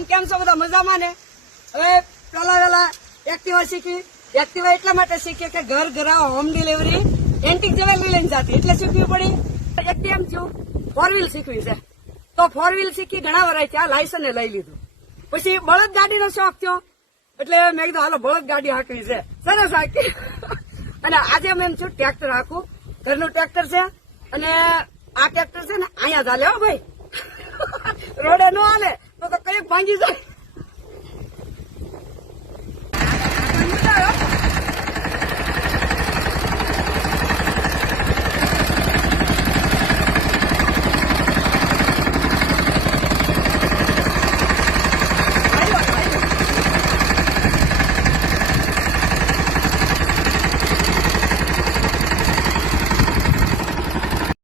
ચલાવવામાં ને? હવે પેલા પેલા એક્ટિવા શીખી. એક્ટિવા એટલા માટે શીખી કે ઘર ઘરા હોમ ડિલિવરી એન્ટિક જ્વેલરી લઈને જતી. એટલે શીખવી પડી. એકથી એમ થયું ફોર વ્હીલ શીખવી છે. તો ફોર વ્હીલ શીખી ઘણા વરાય ત્યાં લાયસન્સ લઈ લીધું. પછી બળદ ગાડીનો શોખ થયો. એટલે મેં કીધું, હાલો, બળદ ગાડી હાંકવી છે. સરસ હાંકી. અને આજે મેં છું ટ્રેક્ટર હાંકું. ઘરનું ટ્રેક્ટર છે. અને આ ટ્રેક્ટર છે ને, અહીંયા ચાલે હો ભાઈ. રોડે નો હાલે. તો તો કઈ ભાંગી જાય